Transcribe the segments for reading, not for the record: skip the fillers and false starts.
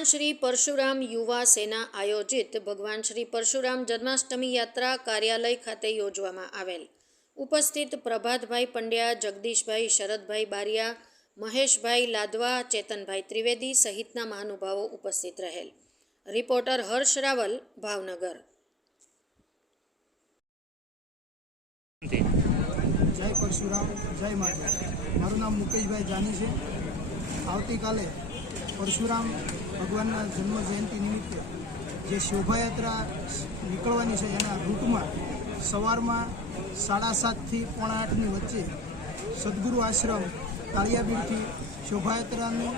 ભગવાન શ્રી પરશુરામ યુવા સેના આયોજિત ભગવાન શ્રી પરશુરામ જન્માષ્ટમી યાત્રા કાર્યાલય ખાતે યોજવામાં આવેલ. ઉપસ્થિત પ્રભાતભાઈ પંડ્યા, જગદીશભાઈ, શરદભાઈ બારિયા, મહેશભાઈ લાદવા, ચેતનભાઈ ત્રિવેદી સહિતના મહાનુભાવો ઉપસ્થિત રહેલ. રિપોર્ટર હર્ષ રાવલ, ભાવનગર. જય પરશુરામ, જય માતા. મારું નામ મુકેશભાઈ જાની છે. આવતીકાલે પરશુરામ ભગવાનના જન્મ જયંતિ નિમિત્તે જે શોભાયાત્રા નીકળવાની છે એના રૂટમાં સવારમાં 7:30થી 7:45ની વચ્ચે સદગુરુ આશ્રમ કાળિયાબીડથી શોભાયાત્રાનું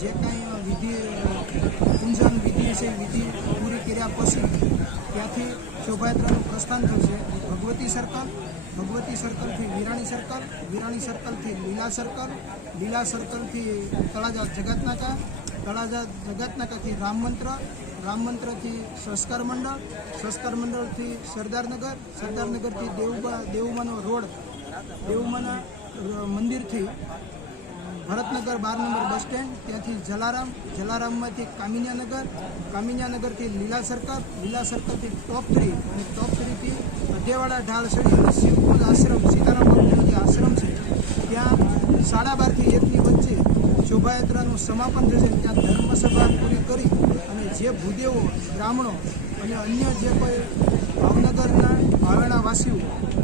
જે કાંઈ વિધિ પૂંજન વિધિ છે વિધિ પૂરી કર્યા પછી ત્યાંથી શોભાયાત્રાનું પ્રસ્થાન થશે. ભગવતી સર્કલથી વિરાણી સર્કલ, વિરાણી સર્કલથી લીલા સર્કલથી તળાજા જગતનાકા, તળાજા જગતનાકાથી રામ મંત્રથી સંસ્કાર મંડળથી સરદારનગર, સરદારનગરથી દેવુમાનો રોડ, દેવુમાના મંદિરથી ભરતનગર 12 નંબર બસ સ્ટેન્ડ, ત્યાંથી જલારામમાંથી કામિન્યાનગરથી લીલા સર્કલથી ટોપ 3 અને ટોપ 3થી અઢેવાડા ઢાળ સડી અને શિવકુંજ આશ્રમ, સીતારામ બાપુનો જે આશ્રમ છે ત્યાં 12:30થી 1ની વચ્ચે શોભાયાત્રાનું સમાપન થશે. ત્યાં ધર્મસભા પૂરી કરી અને જે ભૂદેવો, બ્રાહ્મણો અને અન્ય જે કોઈ ભાવનગરના ભાવેણા વાસીઓ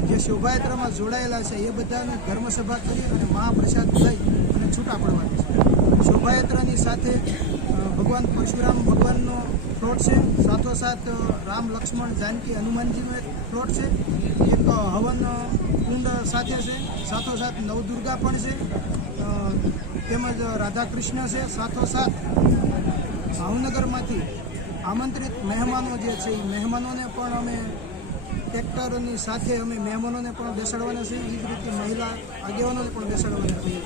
જે શોભાયાત્રામાં જોડાયેલા છે એ બધાને ધર્મસભા કરી અને મહાપ્રસાદ લઈ અને છૂટા પડવાની છે. શોભાયાત્રાની સાથે ભગવાન પરશુરામ ભગવાનનો પ્લોટ છે, સાથોસાથ રામ, લક્ષ્મણ, જાનકી, હનુમાનજીનો એક પ્લોટ છે, એક હવન કુંડ સાથે છે, સાથોસાથ નવદુર્ગા પણ છે, તેમજ રાધાકૃષ્ણ છે. સાથોસાથ ભાવનગરમાંથી આમંત્રિત મહેમાનો જે છે એ મહેમાનોને પણ અમે ટ્રેક્ટરની સાથે અમે મહેમાનોને પણ બેસાડવાના છીએ. એ જ રીતે મહિલા આગેવાનોને પણ બેસાડવાના છીએ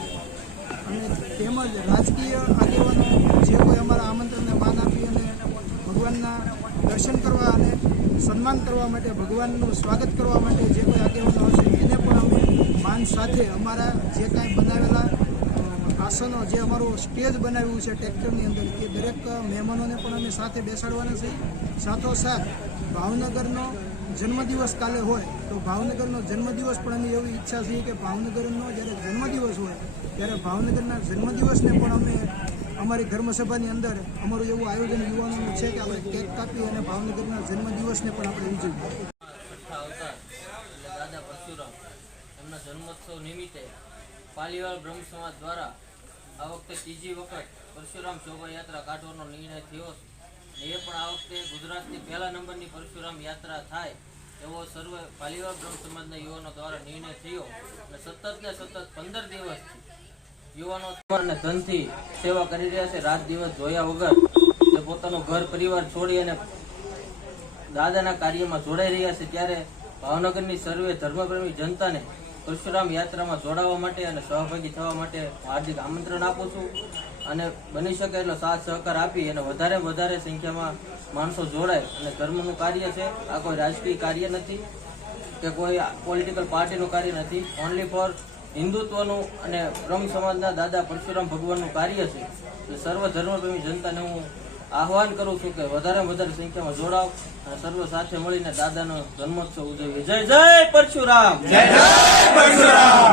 અને તેમજ રાજકીય આગેવાનો જે કોઈ અમારા આમંત્રણને માન આપી અને ભગવાનના દર્શન કરવા અને સન્માન કરવા માટે, ભગવાનનું સ્વાગત કરવા માટે જે કોઈ આગેવાનો હશે એને પણ અમે માન સાથે અમારા જે કાંઈ બનાવેલા આસનો, જે અમારું સ્ટેજ બનાવ્યું છે ટ્રેક્ટરની અંદર, એ દરેક મહેમાનોને પણ અમે સાથે બેસાડવાના છીએ. સાથોસાથ ભાવનગરનો જન્મદિવસ કાલે હોય તો ભાવનગરનો જન્મદિવસ પણ અમે એવી ઈચ્છા છે કે ભાવનગરનો જ્યારે જન્મદિવસ હોય ત્યારે ભાવનગરના જન્મદિવસને પણ અમે અમારી ધર્મસભાની અંદર અમારું એવું આયોજન યુવાનોનું છે કે આપણે કેક કાપી અને ભાવનગરના જન્મદિવસને પણ આપણે ઉજવીએ. દાદા પરશુરામ એમના જન્મોત્સવ નિમિત્તે પાલીવાલ બ્રહ્મ સમાજ દ્વારા આ વખતે ત્રીજી વખત પરશુરામ શોભાયાત્રા કાઢવાનો નિર્ણય થયો છે. એ પણ આ વખતે ગુજરાતની 1લા નંબરની પરશુરામ યાત્રા થાય એવો સર્વ પાલીવાલ બ્રહ્મ સમાજના યુવાનો દ્વારા નિર્ણય થયો અને સતત 15 દિવસથી યુવાનો અને ધનથી સેવા કરી રહ્યા છે. રાત દિવસ જોયા વગર તે પોતાનું ઘર પરિવાર છોડી અને દાદાના કાર્યમાં જોડાઈ રહ્યા છે. ત્યારે ભાવનગરની સર્વે ધર્મપ્રેમી જનતાને પરશુરામ યાત્રામાં જોડાવા માટે અને સહભાગી થવા માટે હાર્દિક આમંત્રણ આપું છું અને બની શકે એટલો સાથ સહકાર આપી અને વધારે સંખ્યામાં માણસો જોડાય. અને ધર્મનું કાર્ય છે, આ કોઈ રાજકીય કાર્ય નથી કે કોઈ પોલિટિકલ પાર્ટીનું કાર્ય નથી. ઓનલી ફોર હિન્દુત્વનું અને બ્રહ્મ સમાજના દાદા પરશુરામ ભગવાનનું કાર્ય છે. એટલે સર્વ ધર્મપ્રેમી જનતાને હું આહવાન કરું છું કે વધારે સંખ્યામાં જોડાવ અને સર્વ સાથે મળીને દાદાનો જન્મોત્સવ ઉજવીએ. જય જય પરશુરામ, જય જય પરશુરામ.